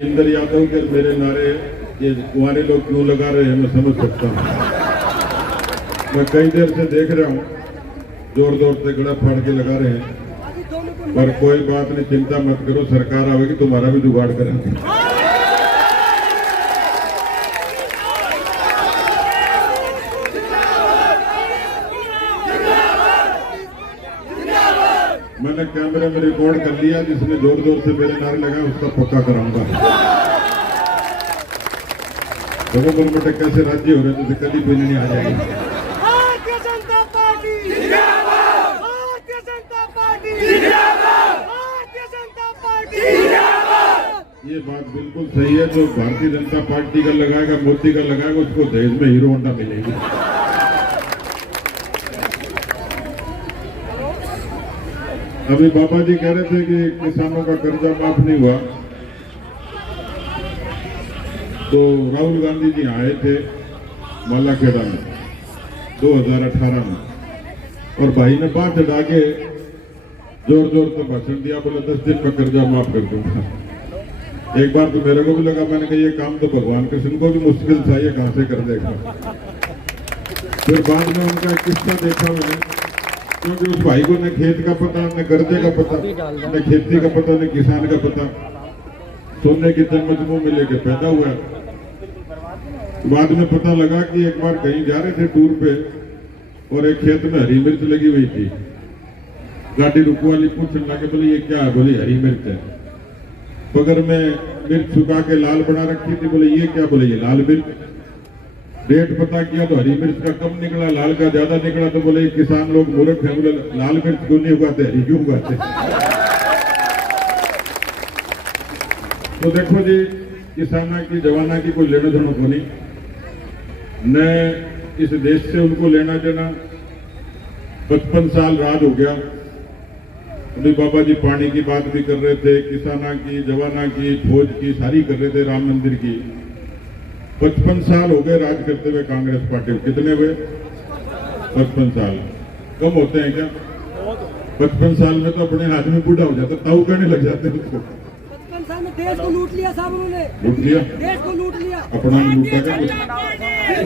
इंदर यादव के मेरे नारे ये कुंवारे लोग क्यों लगा रहे हैं मैं समझ सकता हूँ। मैं कई देर से देख रहा हूँ, जोर जोर से गला फाड़ के लगा रहे हैं, पर कोई बात नहीं, चिंता मत करो, सरकार आवेगी तुम्हारा भी जुगाड़ करेंगे। मैंने कैमरे में रिकॉर्ड कर लिया, जिसने जोर जोर से मेरे नारे लगाए उसका पक्का कराऊंगा। लोगों को बेटा कैसे राज्य हो रहे हैं, जैसे कभी पीने नहीं आ जाएगी। भारतीय जनता पार्टी जिंदाबाद, भारतीय जनता पार्टी जिंदाबाद, भारतीय जनता पार्टी जिंदाबाद। ये बात बिल्कुल सही है, जो भारतीय जनता पार्टी का लगाएगा, मोदी का लगाएगा, उसको दहेज में हीरो होंडा मिलेगी। अभी बाबा जी कह रहे थे कि किसानों का कर्जा माफ नहीं हुआ, तो राहुल गांधी जी आए थे मालाखेड़ा में 2018 में, और भाई ने बात चढ़ा के जोर जोर से भाषण दिया, बोले 10 दिन में कर्जा माफ कर दूंगा। एक बार तो मेरे को भी लगा, मैंने कहा ये काम तो भगवान कृष्ण को भी मुश्किल था, ये कहां से कर देगा। फिर बाद में उनका एक किस्सा देखा मैंने, क्योंकि उस भाई को न खेत का पता, न कर्जे का पता, न खेती का पता, न किसान का पता, सोने की जन्मजमू में लेके पैदा हुआ। बाद में पता लगा कि एक बार कहीं जा रहे थे टूर पे, और एक खेत में हरी मिर्च लगी हुई थी। गाड़ी रुकवाली पूछने लगे, बोले ये क्या है? बोले हरी मिर्च है। बगर में मिर्च सुखा के लाल बना रखी थी, बोले ये क्या? बोले ये लाल मिर्च। रेट पता किया तो हरी मिर्च का कम निकला, लाल का ज्यादा निकला, तो बोले किसान लोग मूर्ख हैं, बोले लाल मिर्च क्यों नहीं उगाते, हरी क्यों उगाते। तो देखो जी, किसाना की जवाना की कोई लेना देना को नहीं, न इस देश से उनको लेना देना। 55 साल राज हो गया। अभी बाबा जी पानी की बात भी कर रहे थे, किसाना की, जवाना की, फौज की, सारी कर रहे थे, राम मंदिर की। 55 साल हो गए राज करते हुए कांग्रेस पार्टी को। कितने हुए? 55 साल। कम होते हैं क्या? 55 साल में तो अपने आदमी बूढ़ा हो जाता, ताऊ कहने लग जाते हैं उसको। 55 साल में देश को लूट लिया साहब, उन्होंने लूट लिया, देश को लूट लिया। अपना नहीं लूटा क्या? भारतीय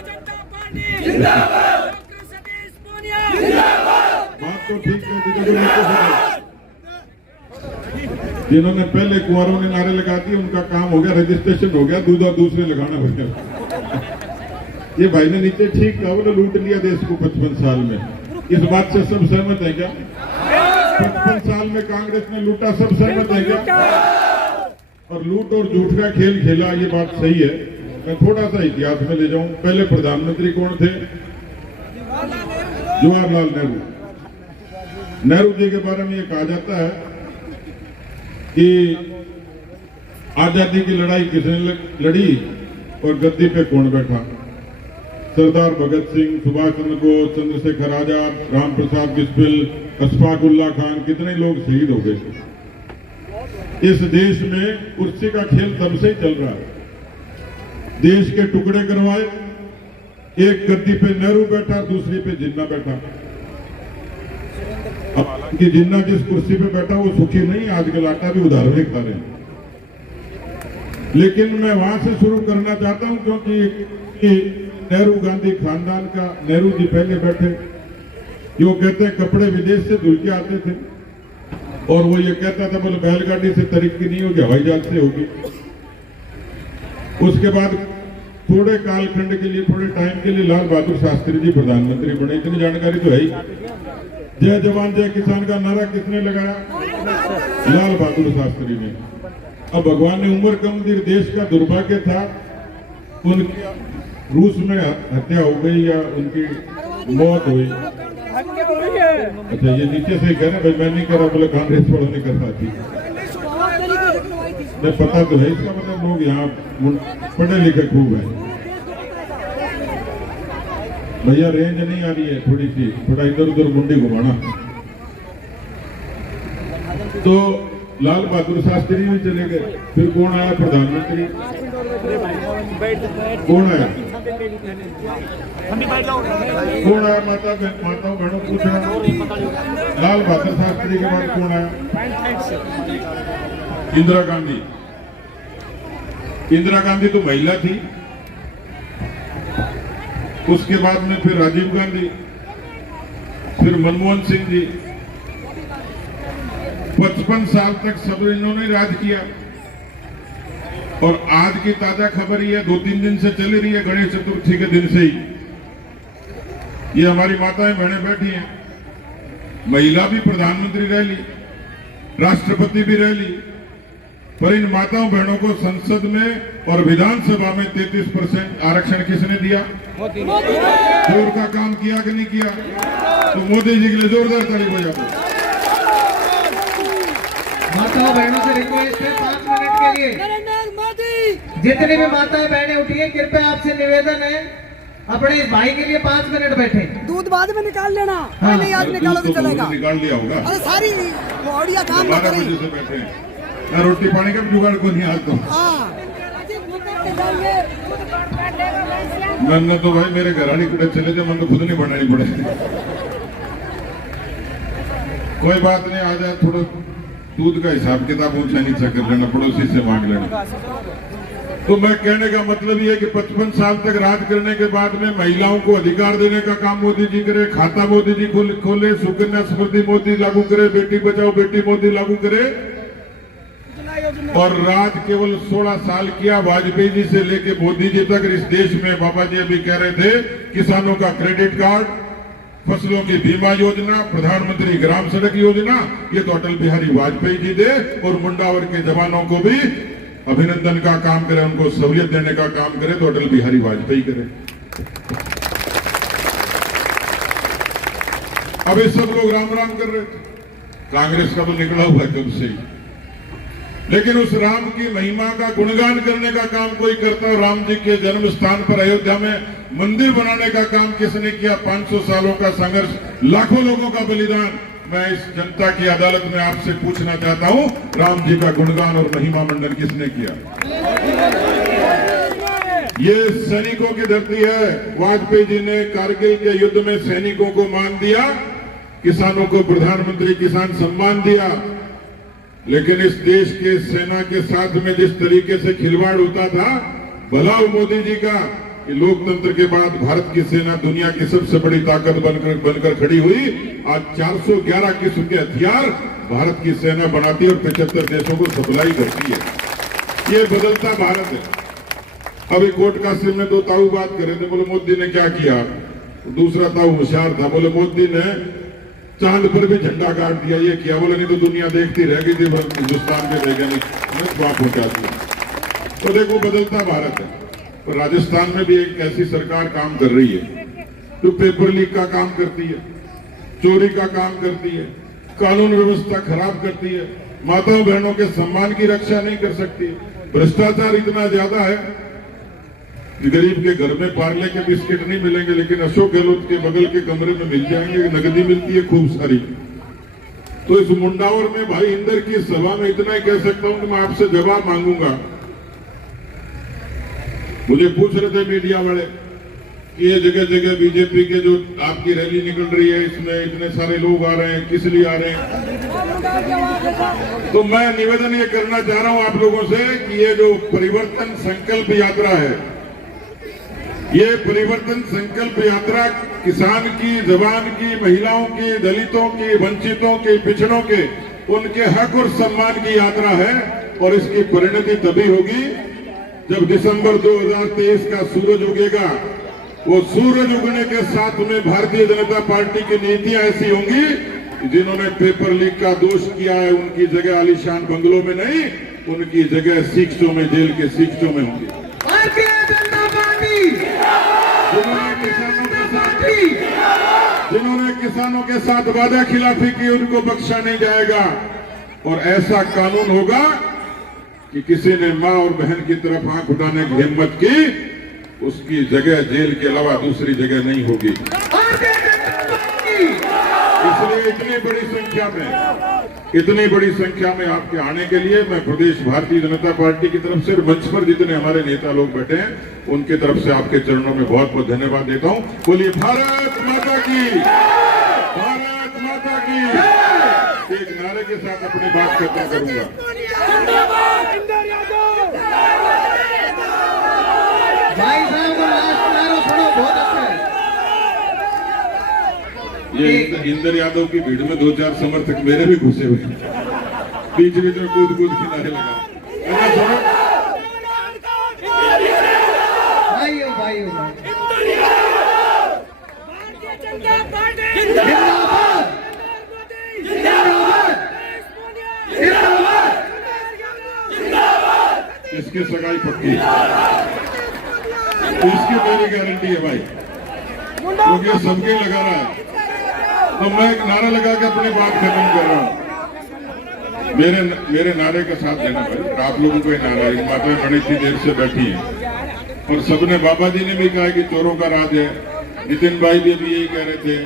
जनता पार्टी जिंदाबाद, डॉक्टर सतीश पूनिया जिंदाबाद। बात तो ठीक है, जिन्होंने पहले कुंवारों ने नारे लगा दिए उनका काम हो गया, रजिस्ट्रेशन हो गया, दूसरे लगाना हो गया। ये भाई ने नीचे ठीक था, वो लूट लिया देश को 55 साल में। इस बात से सब सहमत है क्या? 55 साल में कांग्रेस ने लूटा, सब सहमत है क्या? और लूट और झूठ का खेल खेला, ये बात सही है। मैं थोड़ा सा इतिहास में ले जाऊं। पहले प्रधानमंत्री कौन थे? जवाहरलाल नेहरू। नेहरू जी के बारे में ये कहा जाता है कि आजादी की लड़ाई किसने लड़ी और गद्दी पे कौन बैठा? सरदार भगत सिंह, सुभाष चंद्र बोस, चंद्रशेखर आजाद, राम प्रसाद बिस्मिल, अशफाक उल्लाह खान, कितने लोग शहीद हो गए। इस देश में कुर्सी का खेल तब से ही चल रहा है। देश के टुकड़े करवाए, एक गद्दी पे नेहरू बैठा, दूसरी पे जिन्ना बैठा। अब कि जिन्ना जिस कुर्सी पे बैठा वो सुखी नहीं, आजकल आटा भी उधार में खा रहे हैं। लेकिन मैं वहां से शुरू करना चाहता हूं, क्योंकि नेहरू गांधी खानदान का, नेहरू जी पहले बैठे, जो कहते हैं कपड़े विदेश से धुल के आते थे, और वो ये कहता था बोले बैलगाड़ी से तरक्की नहीं होगी, हवाई जहाज से होगी। उसके बाद थोड़े कालखंड के लिए, थोड़े टाइम के लिए लाल बहादुर शास्त्री जी प्रधानमंत्री बने। इतनी जानकारी तो है ही। जय जवान जय किसान का नारा किसने लगाया? लाल बहादुर शास्त्री ने। अब भगवान ने उम्र कम दी, देश का दुर्भाग्य था, उनकी रूस में हत्या हो गई या उनकी मौत हुई। अच्छा, ये नीचे से कहना भाई मैं नहीं कर रहा, बोले कांग्रेस वालों ने कर रहा थी। मैं पता तो है, इसका मतलब लोग यहाँ पढ़े लिखे खूब है। भैया रेंज नहीं आ रही है, थोड़ी सी, थोड़ा इधर उधर मुंडी घुमाना। तो लाल बहादुर शास्त्री भी चले गए। फिर कौन आया प्रधानमंत्री? कौन आया? कौन आया? माताओं बहनों पूछना। लाल बहादुर शास्त्री के बाद कौन आया? इंदिरा गांधी। इंदिरा गांधी तो महिला थी, उसके बाद में फिर राजीव गांधी, फिर मनमोहन सिंह जी, 55 साल तक सब इन्होंने राज किया। और आज की ताजा खबर ये 2-3 दिन से चली रही है, गणेश चतुर्थी के दिन से ही ये हमारी माताएं बहनें बैठी हैं, महिला भी प्रधानमंत्री रह ली, राष्ट्रपति भी रह ली, पर इन माताओं बहनों को संसद में और विधानसभा में 33% आरक्षण किसने दिया? जोर का काम किया कि नहीं किया? तो मोदी जी के लिए जोरदार ताली बजा दो। माताओं बहनों से रिक्वेस्ट है 5 मिनट के लिए नरेंद्र मोदी। जितनी भी माताएं बहनें उठी है, कृपया आपसे निवेदन है अपने इस भाई के लिए 5 मिनट बैठे। दूध बाद में निकाल लेना, हाँ। नहीं आज निकालो तो चलेगा। निकाल लिया होगा। अरे सारी ऑडिया काम ना 12 करें। बजे से बैठे हैं, मैं रोटी पानी का भी जुगाड़ को नहीं आता हूँ। हाँ। मैंने तो भाई मेरे घर वाली कड़े चले थे, मैंने खुद नहीं बनानी पड़े। कोई बात नहीं, आ जाए थोड़ा दूध का हिसाब किताब ऊंचा नीचा कर लेना, पड़ोसी से मांग लेना। तो मैं कहने का मतलब ये है कि 55 साल तक राज करने के बाद में महिलाओं को अधिकार देने का काम मोदी जी करे, खाता मोदी जी खोले, सुकन्या समृद्धि मोदी लागू करे, बेटी बचाओ बेटी मोदी लागू करे। और राज केवल 16 साल किया, वाजपेयी जी से लेके मोदी जी तक इस देश में। बाबा जी अभी कह रहे थे किसानों का क्रेडिट कार्ड, फसलों की बीमा योजना, प्रधानमंत्री ग्राम सड़क योजना, ये तो अटल बिहारी वाजपेयी जी दे। और मुंडावर के जवानों को भी अभिनंदन का काम करे, उनको सहूलियत देने का काम करे तो अटल बिहारी वाजपेयी करे। अब ये सब लोग राम राम कर रहे थे, कांग्रेस का तो निकला हुआ है कब से ही। लेकिन उस राम की महिमा का गुणगान करने का काम कोई करता है। राम जी के जन्म स्थान पर अयोध्या में मंदिर बनाने का काम किसने किया? 500 सालों का संघर्ष, लाखों लोगों का बलिदान। मैं इस जनता की अदालत में आपसे पूछना चाहता हूं, राम जी का गुणगान और महिमा मंडन किसने किया? ये सैनिकों की धरती है। वाजपेयी जी ने कारगिल के युद्ध में सैनिकों को मान दिया, किसानों को प्रधानमंत्री किसान सम्मान दिया। लेकिन इस देश के सेना के साथ में जिस तरीके से खिलवाड़ होता था, भला हो मोदी जी का कि लोकतंत्र के बाद भारत की सेना दुनिया की सबसे बड़ी ताकत बनकर खड़ी हुई। आज 411 किस्म के हथियार भारत की सेना बनाती है और 75 देशों को सप्लाई करती है। ये बदलता भारत है। अभी कोर्ट कासिम में 2 ताऊ बात कर रहे थे, बोले मोदी ने क्या किया? दूसरा ताऊ होशियार था, बोले मोदी ने चांद पर भी झंडा गाड़ दिया, ये किया। बोले नहीं तो दुनिया देखती रह गई थी, हिंदुस्तान के वैज्ञानिक पहुंचा दिया। तो देखो बदलता भारत है। तो राजस्थान में भी एक ऐसी सरकार काम कर रही है जो पेपर लीक का काम करती है, चोरी का काम करती है, कानून व्यवस्था खराब करती है, माताओं बहनों के सम्मान की रक्षा नहीं कर सकती। भ्रष्टाचार इतना ज्यादा है कि गरीब के घर में पार्ले के बिस्किट नहीं मिलेंगे, लेकिन अशोक गहलोत के बगल के कमरे में मिल जाएंगे, नकदी मिलती है खूब सारी। तो इस मुंडावर में भाई इंदर की सभा में इतना ही कह सकता हूं कि मैं आपसे जवाब मांगूंगा। मुझे पूछ रहे थे मीडिया वाले कि ये जगह जगह बीजेपी के जो आपकी रैली निकल रही है, इसमें इतने सारे लोग आ रहे हैं, किस लिए आ रहे हैं? तो मैं निवेदन ये करना चाह रहा हूं आप लोगों से कि ये जो परिवर्तन संकल्प यात्रा है, ये परिवर्तन संकल्प यात्रा किसान की, जवान की, महिलाओं की, दलितों की, वंचितों की, पिछड़ों के, उनके हक और सम्मान की यात्रा है। और इसकी परिणति तभी होगी जब दिसंबर 2023 का सूरज उगेगा। वो सूरज उगने के साथ में भारतीय जनता पार्टी की नीतियां ऐसी होंगी, जिन्होंने पेपर लीक का दोष किया है उनकी जगह आलीशान बंगलों में नहीं, उनकी जगह सीख्सों में, जेल के सीख्सों में होंगी। भारतीय जनता पार्टी जिन्होंने किसानों के साथ वादा खिलाफी की, उनको बख्शा नहीं जाएगा। और ऐसा कानून होगा कि किसी ने मां और बहन की तरफ आंख उठाने की हिम्मत की, उसकी जगह जेल के अलावा दूसरी जगह नहीं होगी। इसलिए इतनी बड़ी संख्या में आपके आने के लिए मैं प्रदेश भारतीय जनता पार्टी की तरफ से, मंच पर जितने हमारे नेता लोग बैठे हैं, उनके तरफ से आपके चरणों में बहुत बहुत धन्यवाद देता हूं। बोलिए भारत माता की, भारत माता की। एक नारे के साथ अपनी बात करता करूंगा। ये इंदर यादव की भीड़ में 2-4 समर्थक मेरे भी घुसे हुए हैं। बीच बीच में कूद कूद के नारे लगा। ऐसा सुनो, भाइयों भाइयों भारतीय जनता पार्टी जिंदाबाद जिंदाबाद जिंदाबाद। इसकी सगाई पक्की, इसकी मेरी गारंटी है भाई, क्योंकि ये सबके लगा रहा है। तो मैं एक नारा लगा के अपनी बात खत्म कर रहा हूँ। मेरे नारे का साथ देना भाई, आप लोगों को ये नारा है। माता बड़ी इतनी देर से बैठी है और सबने, बाबा जी ने भी कहा कि चोरों का राज है, नितिन भाई भी यही कह रहे थे,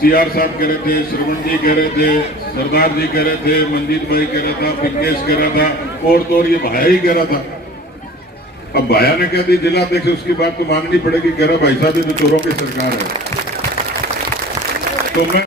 सीआर साहब कह रहे थे, श्रवण जी कह रहे थे, सरदार जी कह रहे थे, मंजीत भाई कह रहा था, पिंकेश कह रहा था, और तो और ये भाया ही कह रहा था। अब भाया ने कह दी जिला अध्यक्ष, उसकी बात तो माननी पड़ेगी। कह रहा भाई साहब ये तो चोरों की सरकार है। तो मैं